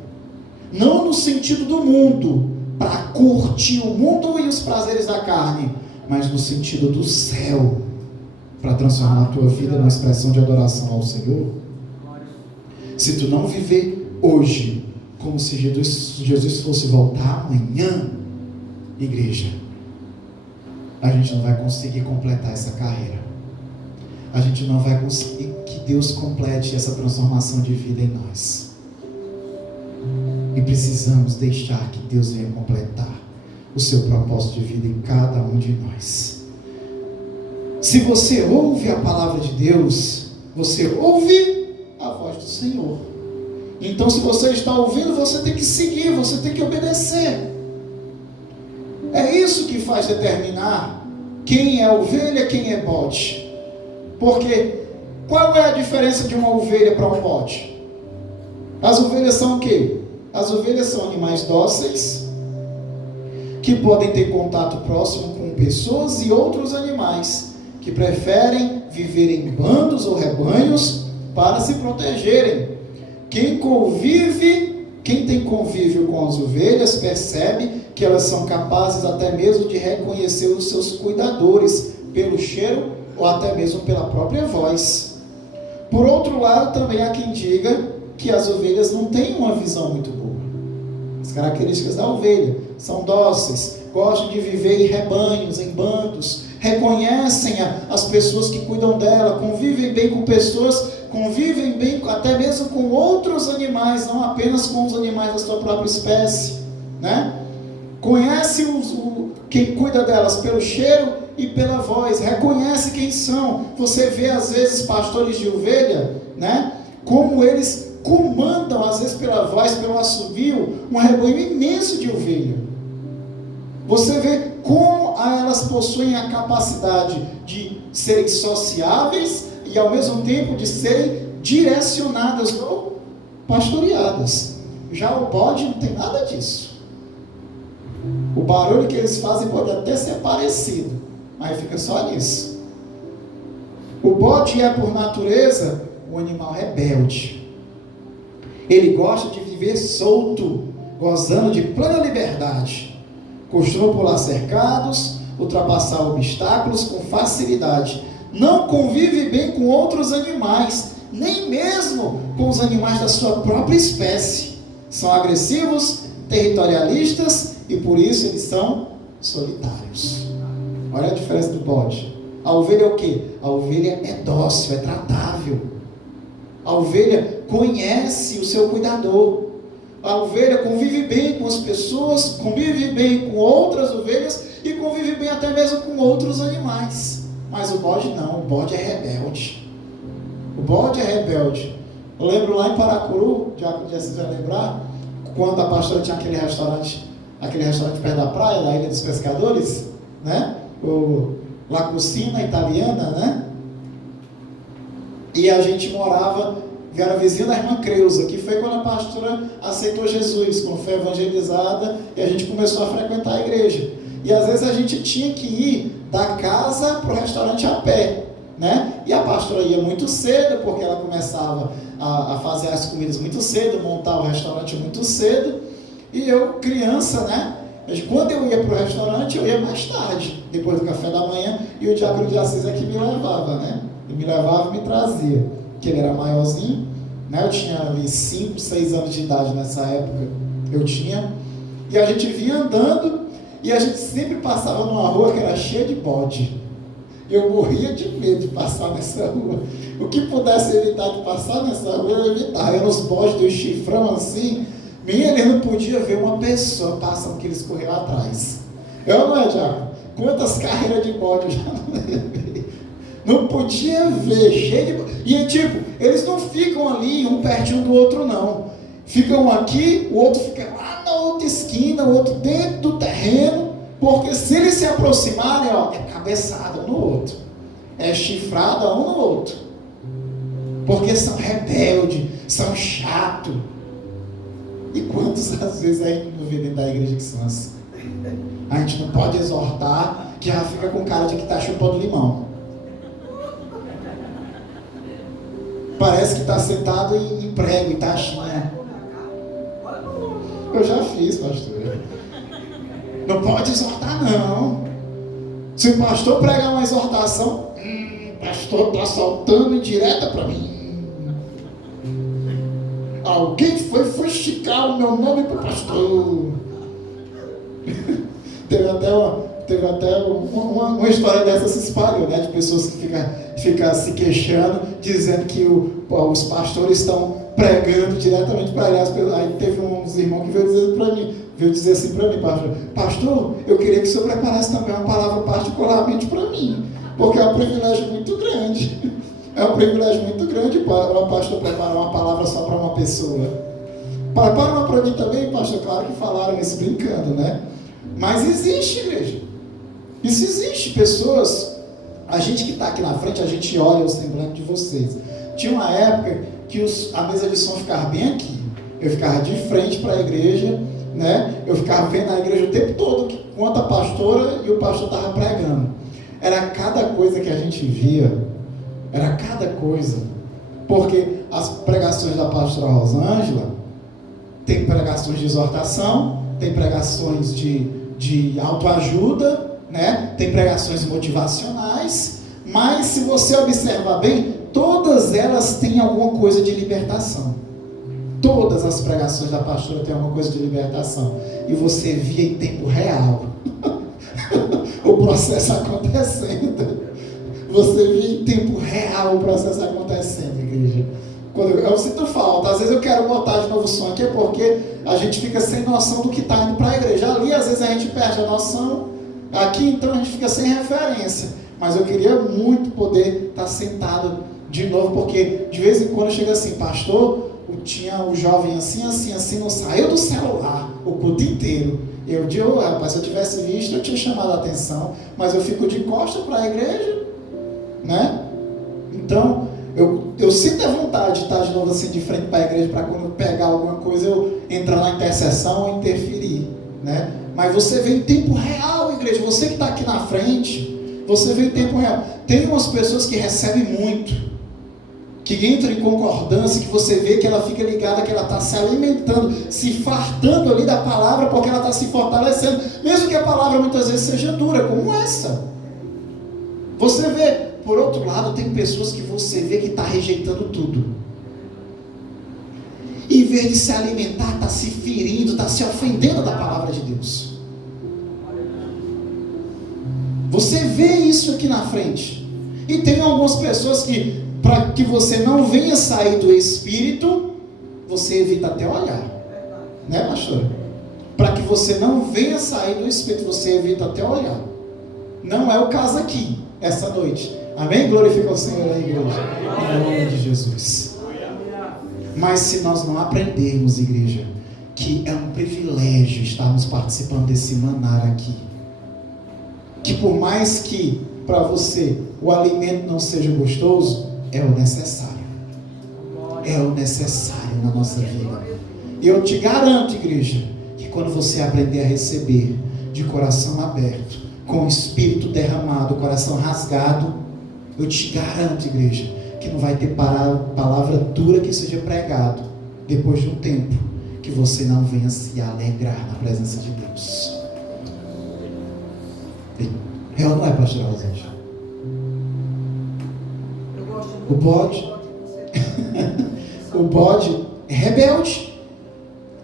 não no sentido do mundo, para curtir o mundo e os prazeres da carne, mas no sentido do céu, para transformar a tua vida numa expressão de adoração ao Senhor. Se tu não viver hoje como se Jesus fosse voltar amanhã, igreja, a gente não vai conseguir completar essa carreira. A gente não vai conseguir que Deus complete essa transformação de vida em nós. E precisamos deixar que Deus venha completar o seu propósito de vida em cada um de nós. Se você ouve a palavra de Deus, você ouve a voz do Senhor. Então, se você está ouvindo, você tem que seguir, você tem que obedecer. É isso que faz determinar quem é ovelha, quem é bode. Porque qual é a diferença de uma ovelha para um bode? As ovelhas são o quê? As ovelhas são animais dóceis, que podem ter contato próximo com pessoas e outros animais, que preferem viver em bandos ou rebanhos para se protegerem. Quem tem convívio com as ovelhas percebe que elas são capazes até mesmo de reconhecer os seus cuidadores pelo cheiro ou até mesmo pela própria voz. Por outro lado, também há quem diga que as ovelhas não têm uma visão muito boa. As características da ovelha são dóceis, gostam de viver em rebanhos, em bandos, reconhecem as pessoas que cuidam dela, convivem bem com pessoas, convivem bem até mesmo com outros animais, não apenas com os animais da sua própria espécie, né? Conhece quem cuida delas pelo cheiro e pela voz, reconhece quem são. Você vê às vezes pastores de ovelha, né? Como eles comandam às vezes pela voz, pelo assobio, um rebanho imenso de ovelha. Você vê como elas possuem a capacidade de serem sociáveis e ao mesmo tempo de serem direcionadas ou pastoreadas. Já o bode não tem nada disso. O barulho que eles fazem pode até ser parecido, mas fica só nisso. O bode é, por natureza, um animal rebelde. Ele gosta de viver solto, gozando de plena liberdade. Costuma pular cercados, ultrapassar obstáculos com facilidade. Não convive bem com outros animais, nem mesmo com os animais da sua própria espécie. São agressivos, territorialistas e por isso eles são solitários. Olha a diferença do bode. A ovelha é o quê? A ovelha é dócil, é tratável. A ovelha conhece o seu cuidador. A ovelha convive bem com as pessoas, convive bem com outras ovelhas e convive bem até mesmo com outros animais. Mas o bode não, o bode é rebelde. O bode é rebelde. Eu lembro lá em Paracuru, já vocês vão lembrar, quando a pastora tinha aquele restaurante perto da praia, da Ilha dos Pescadores, né? O La Cucina Italiana, né? E a gente morava, era vizinho da irmã Creuza, que foi quando a pastora aceitou Jesus, quando foi evangelizada, e a gente começou a frequentar a igreja. E às vezes a gente tinha que ir da casa para o restaurante a pé, né? E a pastora ia muito cedo, porque ela começava a fazer as comidas muito cedo, montar o restaurante muito cedo, e eu, criança, né? Quando eu ia para o restaurante, eu ia mais tarde, depois do café da manhã, e o diácono de Assis é que me levava, né? Ele me levava e me trazia, porque ele era maiorzinho, né? Eu tinha ali 5, 6 anos de idade nessa época, eu tinha, e a gente vinha andando, e a gente sempre passava numa rua que era cheia de bode. Eu morria de medo de passar nessa rua. O que pudesse evitar de passar nessa rua, eu evitava. Eu nos bodes do chifrão assim, ele não podia ver uma pessoa passando que eles correram atrás. Eu não é, Diaco? Quantas carreiras de bode eu já não levei? Não podia ver, cheio de bode. E tipo, eles não ficam ali um pertinho do outro não. Ficam um aqui, o outro fica lá na outra esquina, o outro dentro do terreno, porque se eles se aproximarem, ó, é cabeçada um no outro, é chifrada um no outro, porque são rebeldes, são chatos. E quantas às vezes a gente não vê dentro da igreja que são assim? A gente não pode exortar, que já fica com cara de que está chupando limão. Parece que está sentado em prego, em taxinha. Eu já fiz, pastor. Não pode exortar, não. Se o pastor pregar uma exortação, o pastor está soltando indireta para mim. Alguém foi esticar o meu nome para o pastor. Teve até uma história dessa se espalhou, né? De pessoas que ficam se queixando, dizendo que os pastores estão pregando diretamente para elas. Aí teve uns irmãos que veio dizer assim para mim, pastor, eu queria que o senhor preparasse também uma palavra particularmente para mim, porque é um privilégio muito grande. É um privilégio muito grande para o pastor preparar uma palavra só para uma pessoa. Prepara uma para mim também, pastor. Claro que falaram isso brincando, né? Mas existe, igreja. Isso existe. Pessoas, a gente que está aqui na frente, a gente olha o semblante de vocês. Tinha uma época que a mesa de som ficava bem aqui. Eu ficava de frente para a igreja, né? Eu ficava vendo a igreja o tempo todo, enquanto a pastora e o pastor estavam pregando. Era cada coisa que a gente via. Era cada coisa. Porque as pregações da pastora Rosângela tem pregações de exortação, tem pregações de autoajuda, né? Tem pregações motivacionais, mas se você observar bem, todas elas têm alguma coisa de libertação. Todas as pregações da pastora têm alguma coisa de libertação. E você via em tempo real o processo acontecendo. Você via em tempo real o processo acontecendo, igreja. Eu sinto falta. Às vezes eu quero botar de novo o som aqui, porque a gente fica sem noção do que está indo para a igreja. Ali, às vezes, a gente perde a noção. Aqui, então, a gente fica sem referência. Mas eu queria muito poder estar sentado de novo, porque de vez em quando chega assim, pastor, tinha o jovem assim, não saiu do celular o culto inteiro. Eu digo, rapaz, se eu tivesse visto, eu tinha chamado a atenção. Mas eu fico de costas para a igreja, né? Então, eu sinto a vontade de estar de novo assim de frente para a igreja, para quando eu pegar alguma coisa, eu entrar na intercessão ou interferir, né? Mas você vê em tempo real, igreja. Você que está aqui na frente, você vê em tempo real. Tem umas pessoas que recebem muito, que entram em concordância, que você vê que ela fica ligada, que ela está se alimentando, se fartando ali da palavra, porque ela está se fortalecendo, mesmo que a palavra muitas vezes seja dura, como essa. Você vê, por outro lado, tem pessoas que você vê que está rejeitando tudo. Em vez de se alimentar, está se ferindo, está se ofendendo da palavra de Deus. Você vê isso aqui na frente. E tem algumas pessoas que, para que você não venha sair do Espírito, você evita até olhar. Né, pastor? Para que você não venha sair do Espírito, você evita até olhar. Não é o caso aqui, essa noite. Amém? Glorifica o Senhor aí, igreja. Em nome de Jesus. Mas se nós não aprendermos, igreja, que é um privilégio estarmos participando desse manar aqui, que por mais que para você o alimento não seja gostoso, é o necessário. É o necessário na nossa vida. E eu te garanto, igreja, que quando você aprender a receber de coração aberto, com o espírito derramado, coração rasgado, eu te garanto, igreja, que não vai ter palavra dura que seja pregado depois de um tempo que você não venha se alegrar na presença de Deus. É ou não é, pastor Rosângela? O bode o bode é rebelde,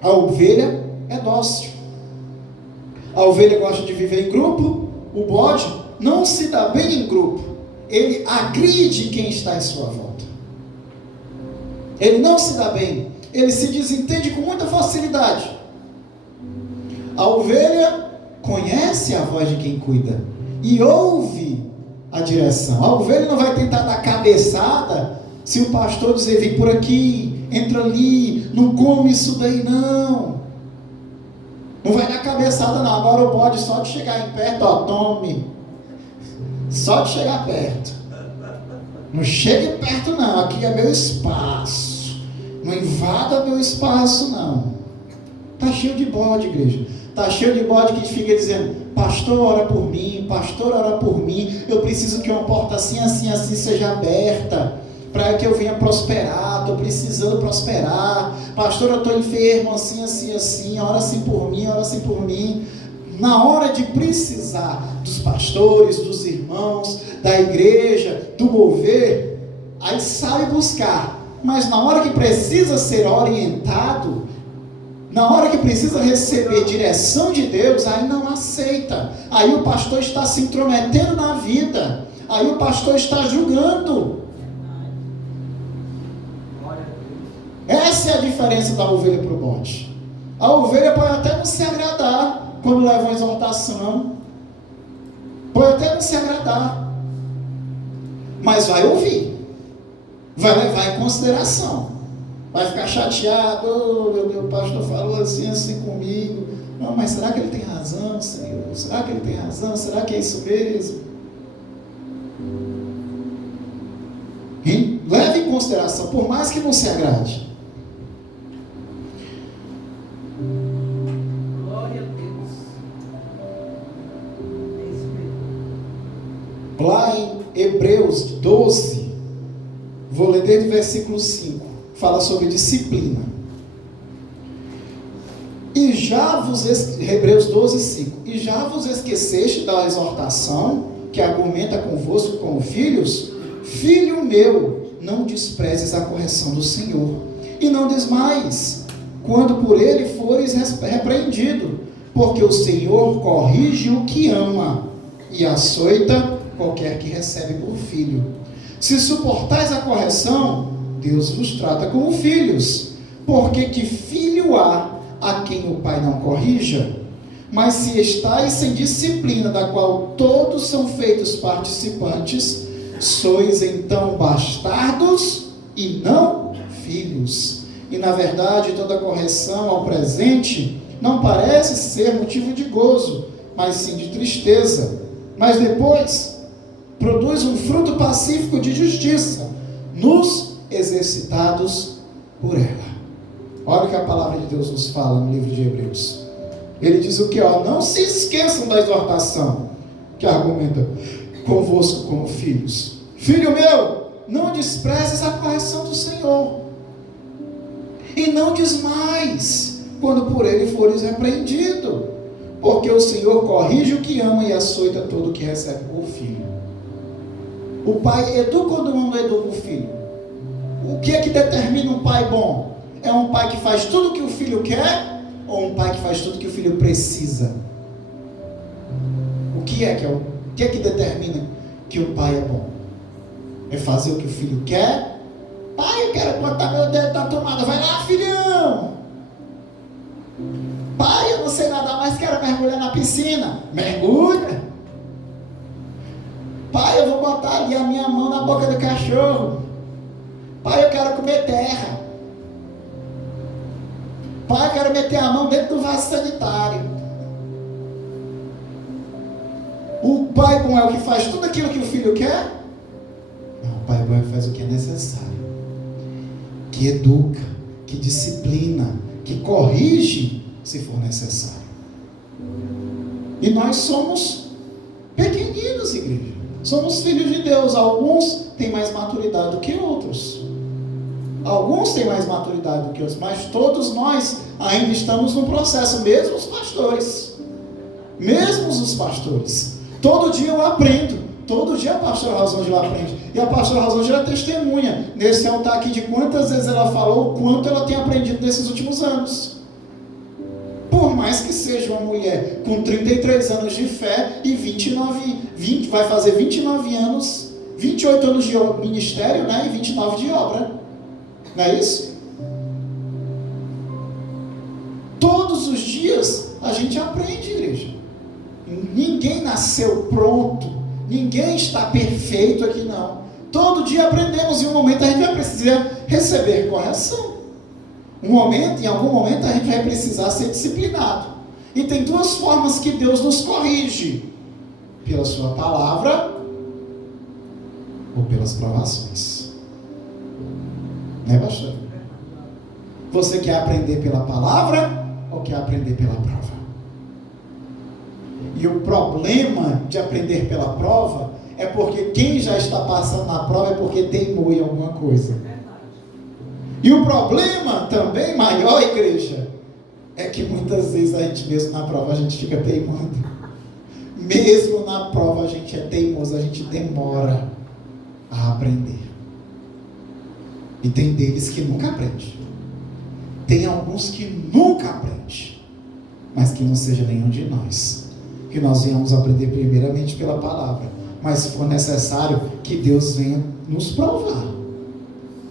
a ovelha é dócil. A ovelha gosta de viver em grupo, o bode não se dá bem em grupo. Ele agride quem está em sua volta. Ele não se dá bem. Ele se desentende com muita facilidade. A ovelha conhece a voz de quem cuida e ouve a direção. A ovelha não vai tentar dar cabeçada se o pastor dizer: vem por aqui, entra ali, não come isso daí não. Não vai dar cabeçada não. Agora o bode, só de chegar em perto, ó, tome. Só de chegar perto. Não chegue perto não, aqui é meu espaço. Não invada meu espaço não. Está cheio de bode, igreja. Está cheio de bode que fica dizendo: pastor, ora por mim, pastor, ora por mim. Eu preciso que uma porta assim, assim, assim seja aberta, para que eu venha prosperar. Estou precisando prosperar. Pastor, eu estou enfermo, assim, assim, assim. Ora assim por mim, ora assim por mim. Na hora de precisar dos pastores, dos irmãos, da igreja, do mover, aí sabe buscar. Mas na hora que precisa ser orientado, na hora que precisa receber direção de Deus, aí não aceita. Aí o pastor está se intrometendo na vida. Aí o pastor está julgando. Essa é a diferença da ovelha para o bode. A ovelha pode até não se agradar quando leva uma exortação, pode até não se agradar, mas vai ouvir, vai levar em consideração, vai ficar chateado: oh, meu pastor falou assim, assim comigo, não, mas será que ele tem razão, Senhor? Será que ele tem razão? Será que é isso mesmo? Leve em consideração, por mais que não se agrade. Lá em Hebreus 12, vou ler desde o versículo 5, fala sobre disciplina. Hebreus 12, 5. E já vos esqueceste da exortação que argumenta convosco como filhos? Filho meu, não desprezes a correção do Senhor, e não desmaies, quando por ele fores repreendido, porque o Senhor corrige o que ama, e açoita qualquer que recebe por filho. Se suportais a correção, Deus vos trata como filhos, porque que filho há a quem o pai não corrija? Mas se estáis sem disciplina, da qual todos são feitos participantes, sois então bastardos e não filhos. E na verdade toda correção ao presente não parece ser motivo de gozo, mas sim de tristeza. Mas depois produz um fruto pacífico de justiça nos exercitados por ela. Olha o que a palavra de Deus nos fala no livro de Hebreus. Ele diz o que? Não se esqueçam da exortação que argumenta convosco como filhos. Filho meu, não desprezes a correção do Senhor, e não desmais quando por ele fores repreendido, porque o Senhor corrige o que ama e açoita todo o que recebe por filho. O pai educa ou não educa o filho? O que é que determina um pai bom? É um pai que faz tudo o que o filho quer, ou um pai que faz tudo o que o filho precisa? O que é que determina que o pai é bom? É fazer o que o filho quer? Pai, eu quero botar meu dedo na tomada. Vai lá, filhão. Pai, eu não sei nadar, mas quero mergulhar na piscina. Mergulha. Pai, eu vou botar ali a minha mão na boca do cachorro. Pai, eu quero comer terra. Pai, eu quero meter a mão dentro do vaso sanitário. O pai bom é o que faz tudo aquilo que o filho quer? Não, o pai bom faz o que é necessário, que educa, que disciplina, que corrige se for necessário. E nós somos pequeninos, igreja. Somos filhos de Deus. Alguns têm mais maturidade do que outros. Alguns têm mais maturidade do que outros, mas todos nós ainda estamos no processo, mesmo os pastores. Mesmo os pastores. Todo dia eu aprendo. Todo dia a pastora Rosângela aprende. E a pastora Rosângela é testemunha nesse altar aqui de quantas vezes ela falou, o quanto ela tem aprendido nesses últimos anos. Por mais que seja uma mulher com 33 anos de fé e 20, vai fazer 29 anos, 28 anos de ministério, né? E 29 de obra. Não é isso? Todos os dias a gente aprende, igreja. Ninguém nasceu pronto. Ninguém está perfeito aqui, não. Todo dia aprendemos e em um momento a gente vai precisar receber correção. Em algum momento a gente vai precisar ser disciplinado. E tem duas formas que Deus nos corrige: pela sua palavra ou pelas provações. Né, pastor? Você quer aprender pela palavra ou quer aprender pela prova? E o problema de aprender pela prova é porque quem já está passando na prova é porque teimou em alguma coisa. E o problema também maior, igreja, é que muitas vezes a gente, mesmo na prova, a gente fica teimando. Mesmo na prova a gente é teimoso, a gente demora a aprender. E tem deles que nunca aprende. Tem alguns que nunca aprende. Mas que não seja nenhum de nós. Que nós venhamos aprender primeiramente pela palavra. Mas se for necessário, que Deus venha nos provar.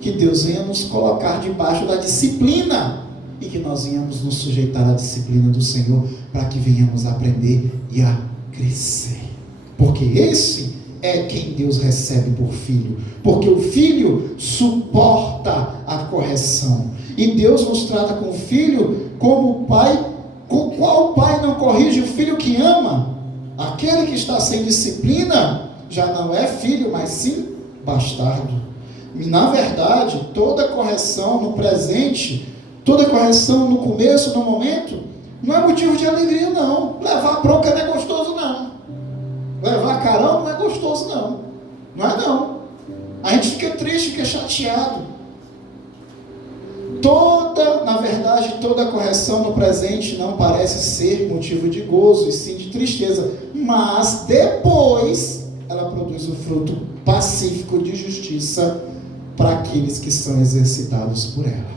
Que Deus venha nos colocar debaixo da disciplina. E que nós venhamos nos sujeitar à disciplina do Senhor. Para que venhamos aprender e a crescer. Porque esse é quem Deus recebe por filho. Porque o filho suporta a correção. E Deus nos trata com o filho como o pai. Com qual pai não corrige o filho que ama? Aquele que está sem disciplina já não é filho, mas sim bastardo. E, na verdade, toda correção no presente, toda correção no começo, no momento, não é motivo de alegria, não. Levar bronca não é gostoso, não. Levar carão não é gostoso, não. Não é, não. A gente fica triste, fica chateado. Na verdade, toda correção no presente não parece ser motivo de gozo, e sim de tristeza. Mas depois, ela produz o fruto pacífico de justiça para aqueles que são exercitados por ela.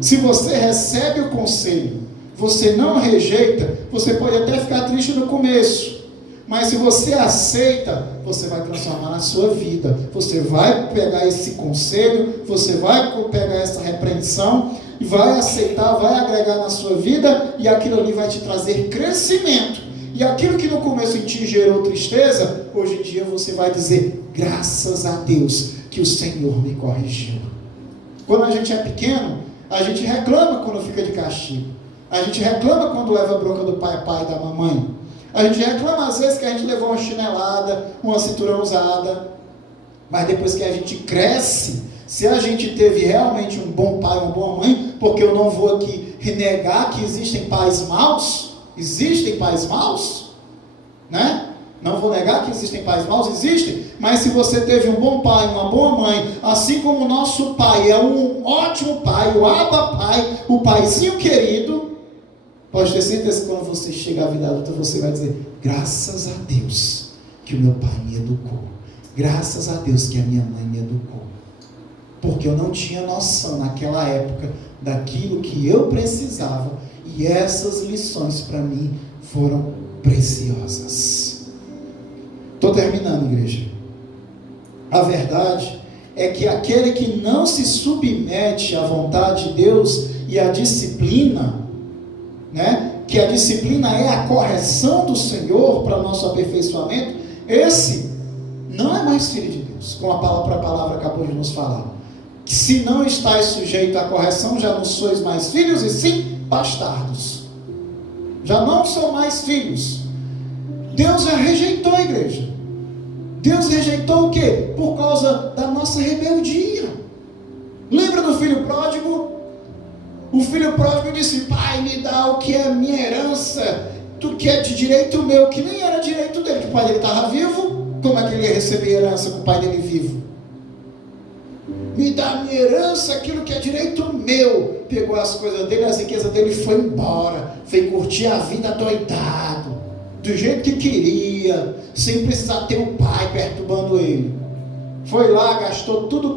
Se você recebe o conselho, você não rejeita, você pode até ficar triste no começo. Mas se você aceita, você vai transformar na sua vida. Você vai pegar esse conselho, você vai pegar essa repreensão, e vai aceitar, vai agregar na sua vida, e aquilo ali vai te trazer crescimento. E aquilo que no começo te gerou tristeza, hoje em dia você vai dizer: graças a Deus que o Senhor me corrigiu. Quando a gente é pequeno, a gente reclama quando fica de castigo. A gente reclama quando leva a bronca do pai e da mamãe. A gente reclama às vezes que a gente levou uma chinelada, uma cintura usada. Mas depois que a gente cresce, se a gente teve realmente um bom pai, uma boa mãe, porque eu não vou aqui renegar que existem pais maus, né? Não vou negar que existem pais maus, existem, mas se você teve um bom pai, uma boa mãe, assim como o nosso pai é um ótimo pai, o Abba Pai, o paizinho querido, pode ter certeza que quando você chegar à vida adulta, você vai dizer: graças a Deus que o meu pai me educou, graças a Deus que a minha mãe me educou, porque eu não tinha noção naquela época daquilo que eu precisava, e essas lições para mim foram preciosas. Estou terminando, igreja. A verdade é que aquele que não se submete à vontade de Deus e à disciplina, né? Que a disciplina é a correção do Senhor para nosso aperfeiçoamento, esse não é mais filho de Deus, como a palavra acabou de nos falar. Que se não estáis sujeito à correção, já não sois mais filhos, e sim bastardos. Já não são mais filhos. Deus já rejeitou a igreja. Deus rejeitou o quê? Por causa da nossa rebeldia. Lembra do filho pródigo? O filho pródigo disse: pai, me dá o que é minha herança, tu que é de direito meu, que nem era direito dele, que o pai dele estava vivo. Como é que ele ia receber herança com o pai dele vivo? Me dá a minha herança, aquilo que é direito meu. Pegou as coisas dele, as riquezas dele e foi embora. Foi curtir a vida doidado, do jeito que queria, sem precisar ter um pai perturbando ele. Foi lá, gastou tudo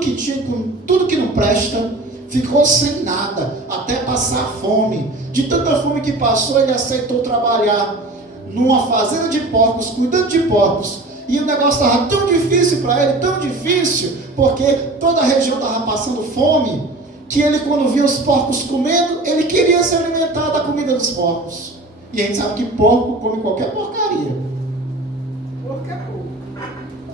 que tinha, com tudo que não presta, ficou sem nada, até passar fome. De tanta fome que passou, ele aceitou trabalhar numa fazenda de porcos, cuidando de porcos. E o negócio estava tão difícil para ele, tão difícil, porque toda a região estava passando fome, que ele, quando via os porcos comendo, ele queria se alimentar da comida dos porcos. E a gente sabe que porco come qualquer porcaria.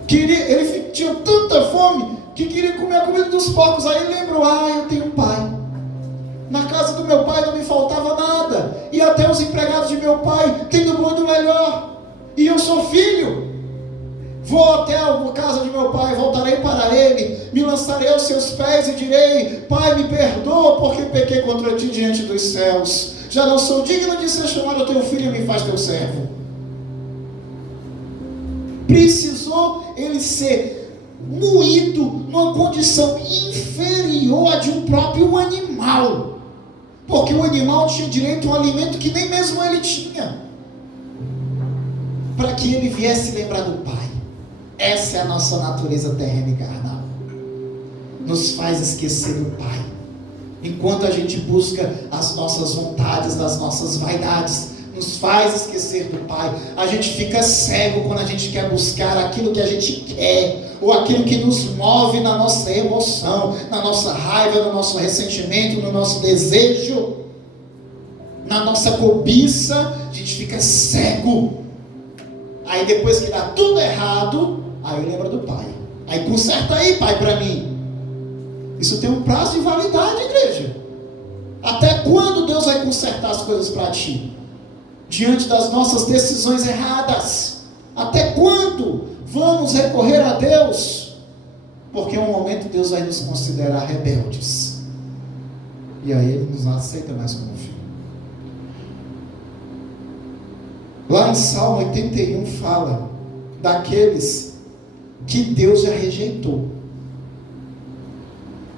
Ele tinha tanta fome que queria comer a comida dos porcos. Aí ele lembrou: eu tenho um pai. Na casa do meu pai não me faltava nada, e até os empregados de meu pai têm do bom e do melhor, e eu sou filho. Vou até a casa de meu pai, voltarei para ele, me lançarei aos seus pés e direi: pai, me perdoa, porque pequei contra ti diante dos céus. Já não sou digno de ser chamado teu filho, e me faz teu servo. Precisou ele ser moído numa condição inferior à de um próprio animal, porque o animal tinha direito a um alimento que nem mesmo ele tinha, para que ele viesse lembrar do pai. Essa é a nossa natureza terrena e carnal, nos faz esquecer do pai. Enquanto a gente busca as nossas vontades, as nossas vaidades, nos faz esquecer do pai. A gente fica cego quando a gente quer buscar aquilo que a gente quer, ou aquilo que nos move na nossa emoção, na nossa raiva, no nosso ressentimento, no nosso desejo, na nossa cobiça. A gente fica cego. Aí depois que dá tudo errado, aí lembra do pai. Aí conserta aí, pai, para mim. Isso tem um prazo de validade, igreja. Até quando Deus vai consertar as coisas para ti? Diante das nossas decisões erradas. Até quando vamos recorrer a Deus? Porque em um momento Deus vai nos considerar rebeldes, e aí Ele nos aceita mais como filho. Lá em Salmo 81 fala daqueles que Deus já rejeitou.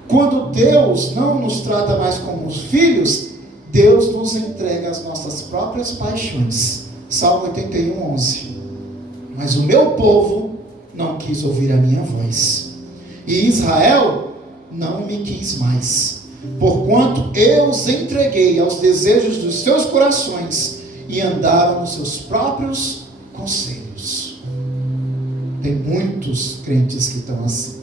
Quando Deus não nos trata mais como os filhos, Deus nos entrega as nossas próprias paixões. Salmo 81, 11. Mas o meu povo não quis ouvir a minha voz, e Israel não me quis mais, porquanto eu os entreguei aos desejos dos seus corações, e andaram nos seus próprios conselhos. Tem muitos crentes que estão assim,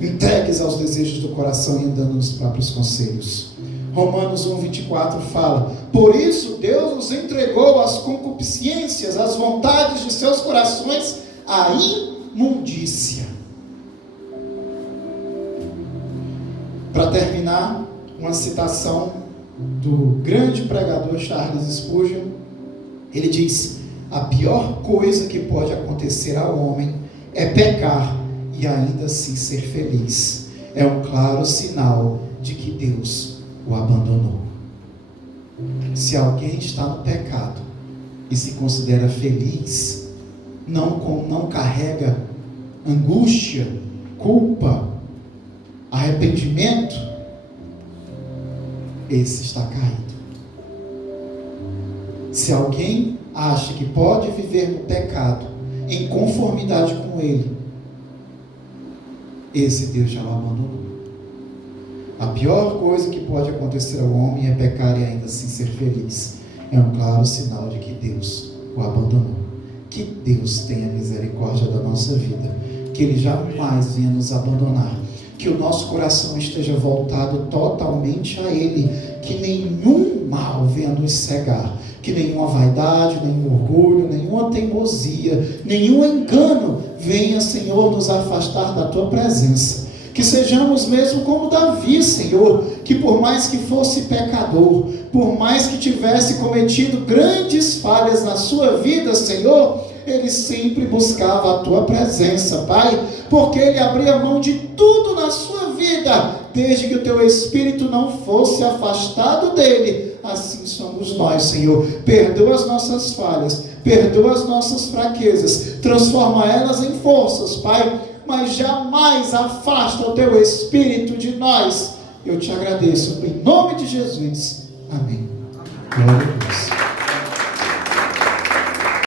entregues aos desejos do coração e andando nos próprios conselhos. Romanos 1,24 fala: por isso Deus nos entregou às concupiscências, às vontades de seus corações, à imundícia. Para terminar, uma citação do grande pregador Charles Spurgeon. Ele diz: a pior coisa que pode acontecer ao homem é pecar e ainda assim ser feliz. É um claro sinal de que Deus o abandonou. Se alguém está no pecado e se considera feliz, não carrega angústia, culpa, arrependimento, esse está caído. Se alguém acha que pode viver no pecado em conformidade com ele, esse Deus já o abandonou. A pior coisa que pode acontecer ao homem é pecar e ainda assim ser feliz. É um claro sinal de que Deus o abandonou. Que Deus tenha misericórdia da nossa vida, que Ele jamais venha nos abandonar, que o nosso coração esteja voltado totalmente a Ele, que nenhum mal venha nos cegar, que nenhuma vaidade, nenhum orgulho, nenhuma teimosia, nenhum engano venha, Senhor, nos afastar da Tua presença. Que sejamos mesmo como Davi, Senhor, que por mais que fosse pecador, por mais que tivesse cometido grandes falhas na sua vida, Senhor, ele sempre buscava a Tua presença, Pai, porque ele abria mão de tudo na sua vida, desde que o Teu Espírito não fosse afastado dele. Assim somos nós, Senhor. Perdoa as nossas falhas, perdoa as nossas fraquezas, transforma elas em forças, Pai, mas jamais afasta o Teu Espírito de nós. Eu te agradeço, em nome de Jesus. Amém. Glória a Deus.